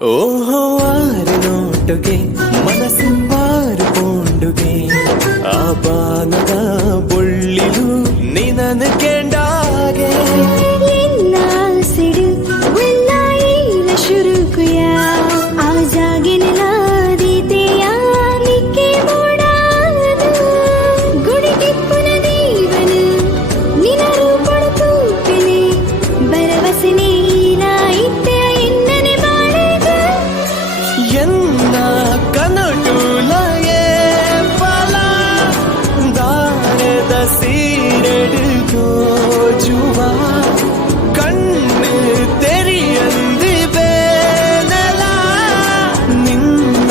ಓಹೋ ಆರು ನೋಟುಗೆ ಮನಸ್ಸಿಂಬಾರು ಪೋಂಡುಗೆ ಆ ಬಾನದ ಬೊಳ್ಳಿಲು ನಿನನು ಕೆಂಡಾಗೆ ಸಿಡು ಇಲ್ಲ ಶುರುಕುಯ ಆ ಜಾಗಿನ ದೀತೆಯ ನಿಕ್ಕೆ ಮೂಡಾದು ಗುಡಿಗಿಪ್ಪುನ ದೀವನು ನಿನರು ಕೊಡುತ್ತೂಪಿನೆ ಭರವಸನೆ ಇಲ್ಲ ಇತ್ತೆ ಇನ್ನನೆ ಬಾಳೆಗ ಎನ್ನ ಕನಟುಲಯೇ ಫಲ ದಾರದ ಸೀರೆಡು ತೋಜುವ ಕಣ್ಣು ತೆರೆಯಂದಿ ಬೇನಲ ನಿನ್ನ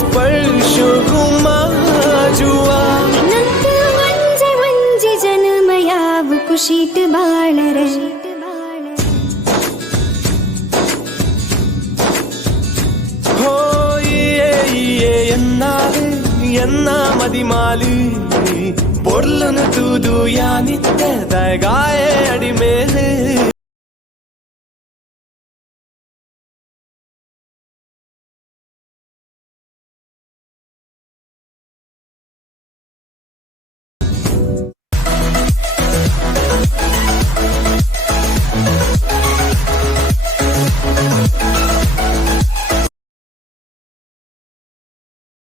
ಸ್ಪರ್ಶವು ಮಾಜುವ ನಂತು ಮಂಜೆ ಜನ್ಮಯಾವು ಖುಷಿಟ್ ಬಾಳರೆ ಎನ್ನ ಮದಿಮಾಲಿ பொருளுன்னு தூது யானித்த தகாய அடிமேலு